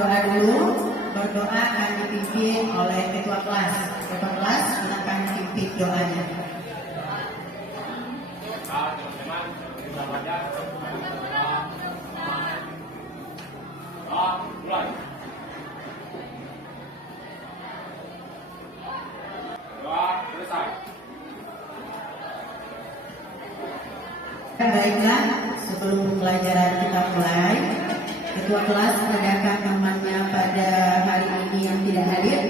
berdoa dulu. Berdoa akan dipimpin oleh ketua kelas. Ketua kelas silakan pimpin doanya. Teman-teman, kita baca mulai. Doa selesai. Baiklah, sebelum pelajaran kita mulai, ketua kelas adakah temannya pada hari ini yang tidak hadir?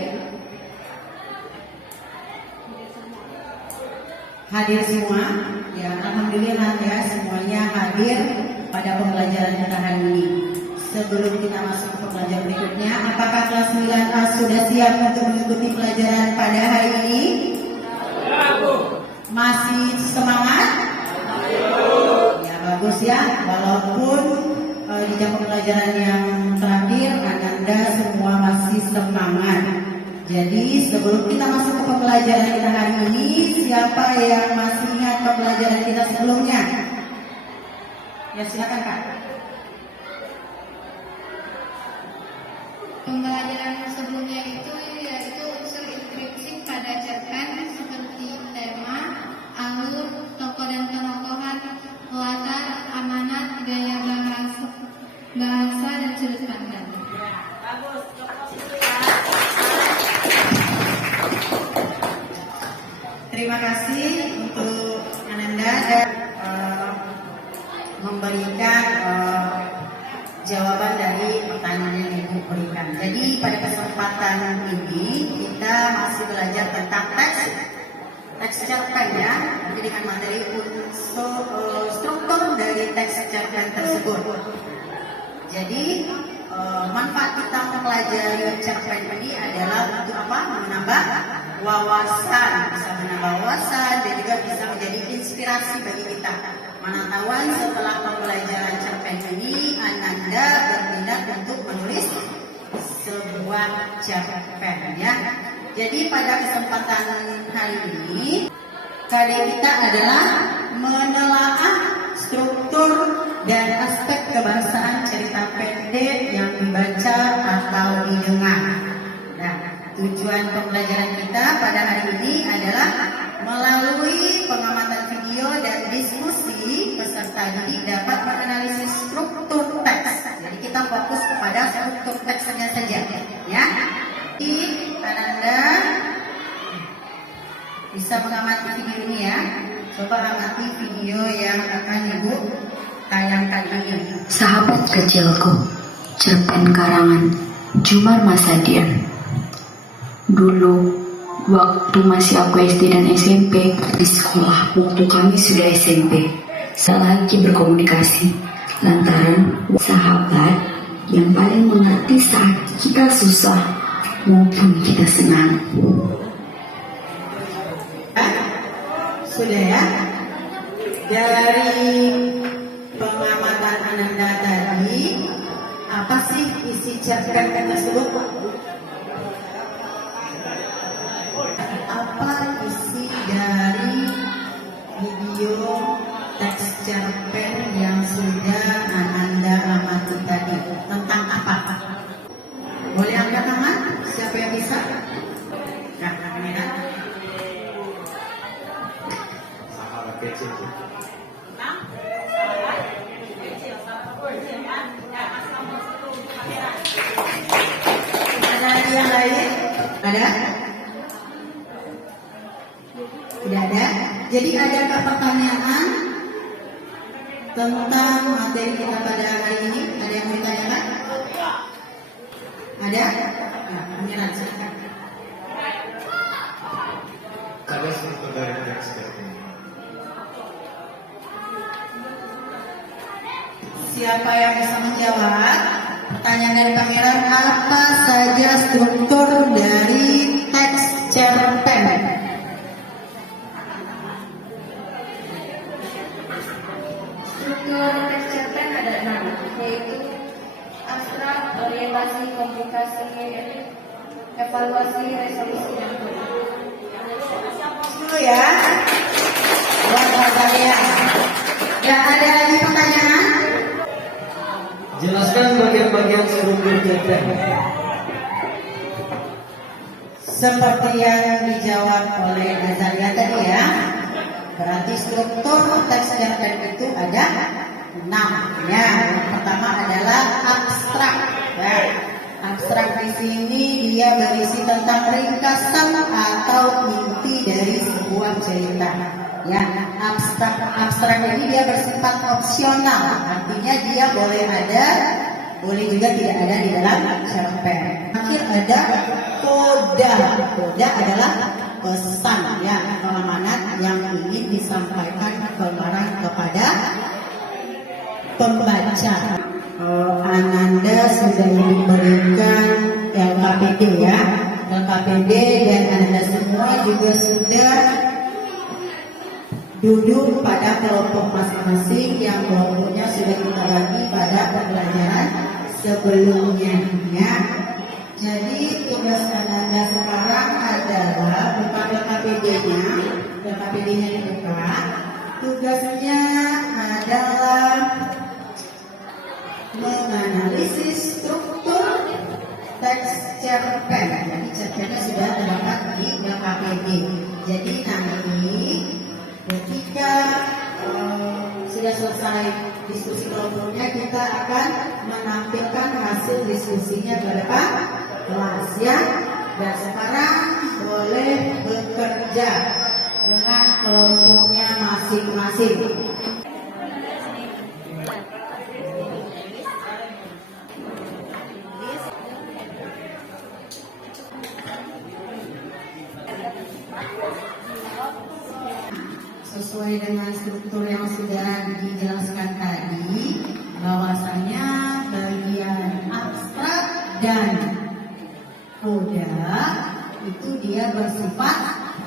Hadir semua? Ya, alhamdulillah ya, semuanya hadir pada pembelajaran kita hari ini. Sebelum kita masuk ke pembelajaran berikutnya, apakah kelas 9A sudah siap untuk mengikuti pelajaran pada hari ini? Masih semangat? Ya, bagus ya. Walaupun di jam pembelajaran yang terakhir Anda semua masih semangat. Jadi sebelum kita masuk ke pembelajaran kita hari ini, siapa yang masih ingat pembelajaran kita sebelumnya? Ya, silakan Kak. Pembelajaran sebelumnya itu yaitu unsur intrinsik pada cerpen seperti tema, alur, tokoh dan tokohan, latar, amanat, gaya bahasa dan sudut pandang. Terima kasih untuk Ananda dan memberikan jawaban dari pertanyaan yang Ibu berikan. Jadi pada kesempatan ini kita masih belajar tentang teks cerpen ya. Jadi dengan materi struktur dari teks cerpen tersebut. Jadi manfaat kita mempelajari cerpen ini adalah untuk apa? Menambah wawasan, bisa menambah wawasan dan juga bisa menjadi inspirasi bagi kita. Manakala setelah pembelajaran cerpen ini Ananda berminat untuk menulis sebuah cerpen ya. Jadi pada kesempatan hari ini karya kita adalah menelaah struktur dan aspek kebahasaan cerita pendek yang dibaca atau didengar. Nah, tujuan pembelajaran kita pada hari ini adalah melalui pengamatan video dan diskusi peserta didik dapat menganalisis struktur teks. Jadi kita fokus kepada struktur teksnya saja, ya. Jadi Ananda bisa mengamati video ini ya. Coba amati video yang akan Ibu tayangkan ini. Sahabat kecilku, cerpen karangan Jumar Masadian. Dulu, waktu masih aku SD dan SMP, di sekolah waktu kami sudah SMP, salah lagi berkomunikasi, lantaran sahabat yang paling mengerti saat kita susah maupun kita senang. Sudah ya? Dari pengamatan Ananda tadi, apa sih isi cerpen tersebut? Apa isi dari video teks cerpen yang sudah Ananda amati tadi? Tentang apa? Boleh angkat tangan? Siapa yang bisa? Nah, ini kan? Sahabat kecil. Ada yang lain? Ada? Tidak ada. Jadi adakah pertanyaan tentang materi kita pada hari ini? Ada yang mau ditanyakan? Ada? Nah, Amiran, silakan. Ada struktur dari teks cerpen. Siapa yang bisa menjawab? Pertanyaan dari Pangeran, apa saja struktur dari teks cerpen? Struktur teks cerpen ada 6, yaitu abstrak, orientasi, komunikasi, evaluasi, resolusi, dan Dulu ya. Buat kalian. Ya, ada lagi pertanyaan? Jelaskan bagian-bagian struktur cerpen. Seperti yang dijawab oleh Azalia tadi ya, berarti struktur teks cerpen itu ada 6 ya. Yang pertama adalah abstrak ya. Abstrak di sini dia berisi tentang ringkasan atau inti dari sebuah cerita ya. Abstrak ini dia bersifat opsional, artinya dia boleh ada, boleh juga tidak ada di dalam cerpen. Akhir ada koda. Koda adalah pesan ya, amanat yang ingin disampaikan pengarang kepada pembaca. Ananda sudah diberikan LKPD ya, LKPD, dan Ananda semua juga sudah duduk pada kelompok masing-masing yang kelompoknya sudah kita bagi pada pembelajaran sebelumnya ya. Jadi tugas Ananda sekarang adalah bukan LKPD-nya, LKPD-nya dibuka. Tugasnya adalah menganalisis struktur teks cerpen. Jadi cerpennya sudah terdapat di LKPD. Jadi nanti ketika sudah selesai diskusi kelompoknya, kita akan menampilkan hasil diskusinya ke depan kelas ya. Dan sekarang boleh bekerja dengan kelompoknya masing-masing. Sesuai dengan struktur yang sudah dijelaskan tadi, bahwasanya bagian abstrak dan koda itu dia bersifat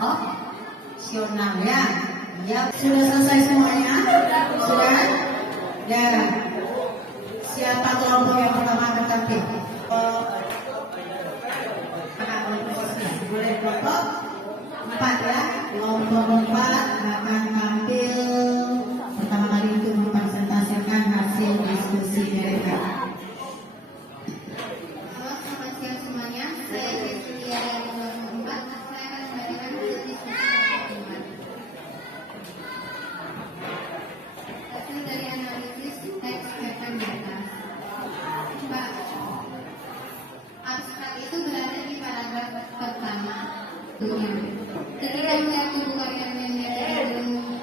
opsional ya. Ya, sudah selesai semuanya? Sudah? Dan siapa kelompok yang pertama akan tampil? Boleh kelompok 4 ya. Kelompok 4 akan tampil pertama kali itu mempresentasikan hasil diskusi mereka. Halo, selamat siang semuanya. Saya Cecilia dari kelompok 4. Saya akan membagikan hasil diskusi kelompok 4. Hasil dari analisis teks cerpen di atas. Mbak, abstrak itu berada di paragraf pertama. Ketika melihat tubuh karya yang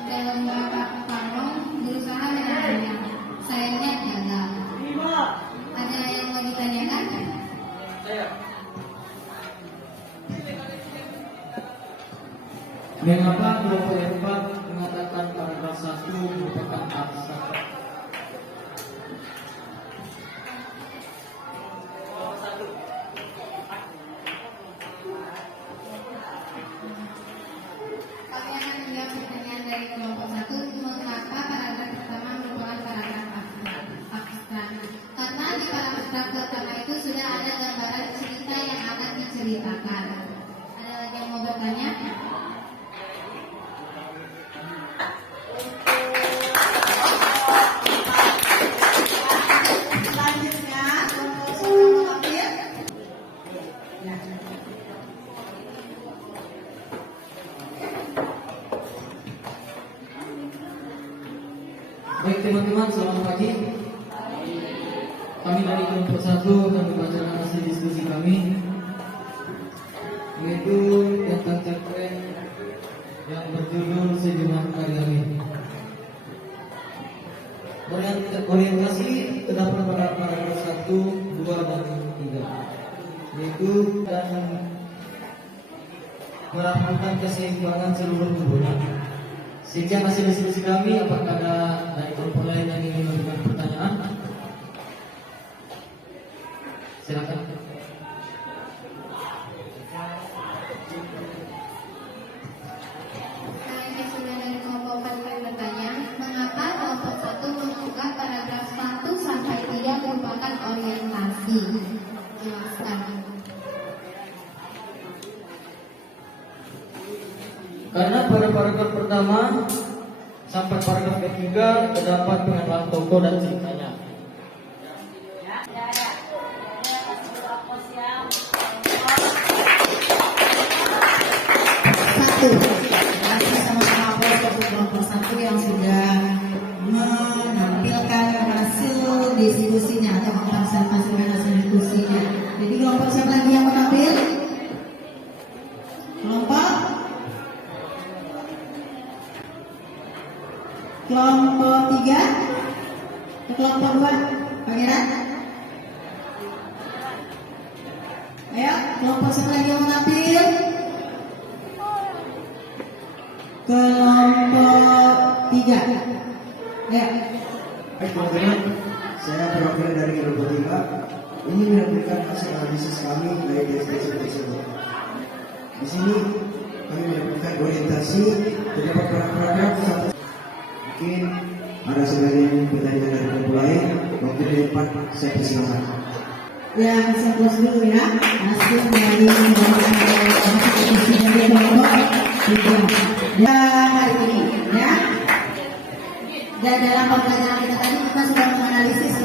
dalam beberapa kolom, berusaha menahannya. Sayangnya gagal. Ada yang mau ditanyakan? Mengapa kelompok 4 mengatakan paragraf 1 merupakan abstrak? Kami akan menjawab pertanyaan dari kelompok 1. Mengapa paragraf pertama merupakan paragraf abstrak? Karena di paragraf pertama itu sudah ada gambaran cerita yang akan diceritakan. Ada lagi yang mau bertanya? Selanjutnya, kelompok siapa mau tampil? Ya. Baik teman-teman, selamat pagi. Kami dari kelompok 1 akan membacakan hasil diskusi kami, yaitu tentang cerpen yang berjudul Sejumlah Karya Kami. Orientasi terdapat pada paragraf 1, 2, dan 3, yaitu dan merampungkan keseimbangan seluruh tubuhnya. Sekian hasil diskusi kami. Apakah ada dari kelompok lain yang ingin memberikan pertanyaan? Silakan. Saya sudah dari kelompok 4 bertanya, mengapa kelompok 1 membuka paragraf 1 sampai 3 merupakan orientasi? Jelaskan. Karena pada paragraf pertama sampai paragraf ketiga terdapat pengenalan tokoh dan ceritanya. satu. Terima kasih sama-sama aplaus untuk kelompok satu yang sudah menampilkan hasil diskusinya atau mempresentasikan hasil diskusinya. Jadi kelompok siapa lagi yang menampil? Kelompok 3, kelompok 2, Pangeran. Ayo, kelompok siapa lagi yang menampil? Kelompok 3. Ya. Baik teman-teman, saya perwakilan dari kelompok 3 ini menampilkan hasil analisis kami dari deskripsi tersebut. Di sini kami mendapatkan orientasi terdapat paragraf satu. Mungkin ada sebagian pertanyaan dari kelompok lain, waktu di depan saya persilakan. Ya, saya close dulu ya. Hasil dari diskusi dari kelompok 3. Dan hari ini, ya. Dan dalam pembelajaran kita tadi kita sudah menganalisis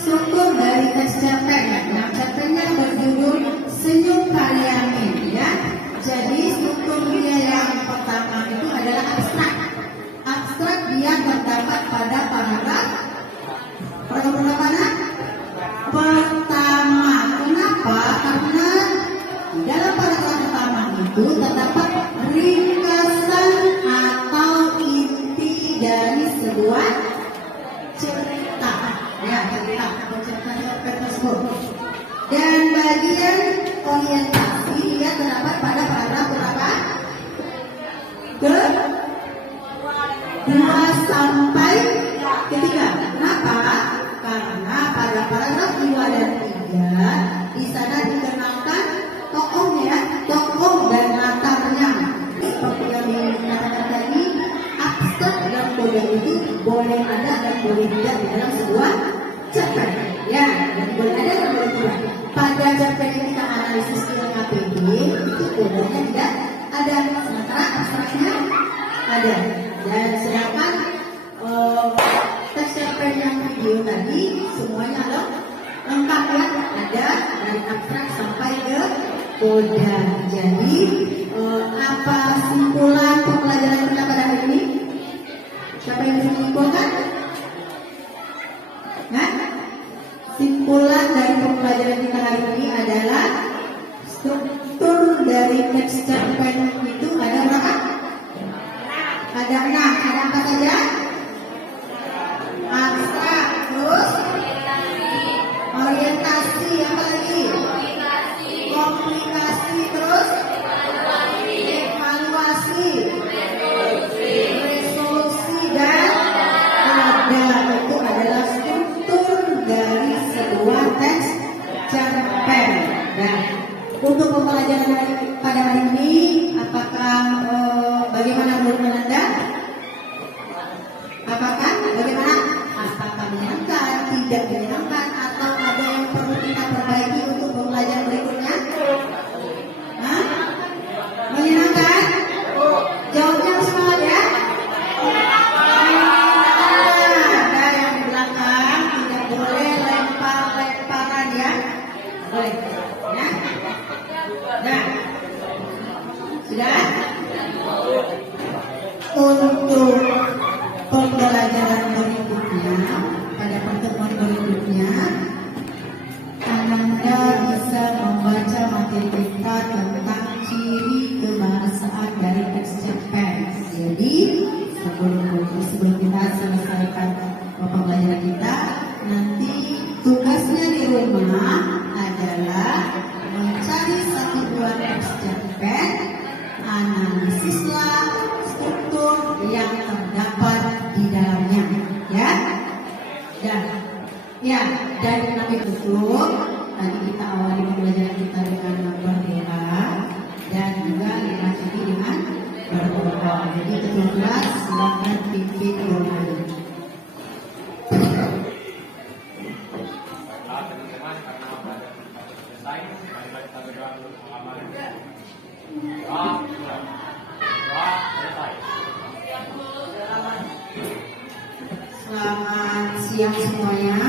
struktur dari teks cerpen. Nah, cerpennya berjudul Senyum Karyamin, ya. Jadi struktur dia yang pertama itu adalah abstrak. Abstrak dia terdapat pada paragraf mana? Pertama. Kenapa? Karena di dalam paragraf pertama itu terdapat ringkasan atau inti dari sebuah cerita, ya, cerita atau cerita tersebut. Dan bagian orientasi dia terdapat pada paragraf berapa? Ke-2 sampai ke-3. Kenapa? Karena pada paragraf 2 dan 3 di sana dikenalkan tokohnya, tokoh dan latarnya. Seperti yang dikatakan tadi, abstrak dan kode itu boleh ada dan boleh tidak di dalam sebuah cerpen. Ya, dan boleh ada dan boleh tidak. Pada cerpen yang kita analisis di KPD itu kodenya tidak ada, sementara abstraknya ada. Dan sedangkan teks cerpen yang video tadi semuanya lengkap ya, ada dari abstrak sampai ke kode. Jadi apa simpulan pembelajaran kita pada hari ini? Siapa yang bisa menyimpulkan? Nah, simpulan dari pembelajaran kita hari ini adalah struktur dari teks cerpen itu ada berapa? Ada 6. Ada apa saja? Abstrak, terus orientasi, apa lagi? Komunikasi, terus evaluasi, resolusi, dan kode. Itu adalah struktur dari sebuah teks cerpen. Nah, untuk pembelajaran pada hari ini, apakah bagaimana menurut Anda? Apakah bagaimana? Apakah menyenangkan, tidak menyenangkan, atau ada yang perlu kita perbaiki untuk pembelajaran berikutnya? Hah? Menyenangkan? Jawabnya semangat ya. Ada yang di belakang tidak boleh lempar-lemparan ya. Boleh. Nah, sudah. Untuk pembelajaran berikutnya, pada pertemuan berikutnya, Anda bisa membaca materi kita tentang ciri kebahasaan dari teks cerpen. Jadi sebelum kita selesaikan pembelajaran kita, nanti tugasnya di rumah adalah mencari 1-2 teks cerpen, analisislah struktur yang terdapat di dalamnya, ya. Dan kami tutup. Tadi kita awali pembelajaran kita dengan berdoa dan juga dilanjutkan dengan berdoa. Jadi ketua kelas silakan pimpin doa. Teman-teman, karena selesai, mari kita berdoa dulu mengamalkan. Doa selesai. Selamat siang semuanya.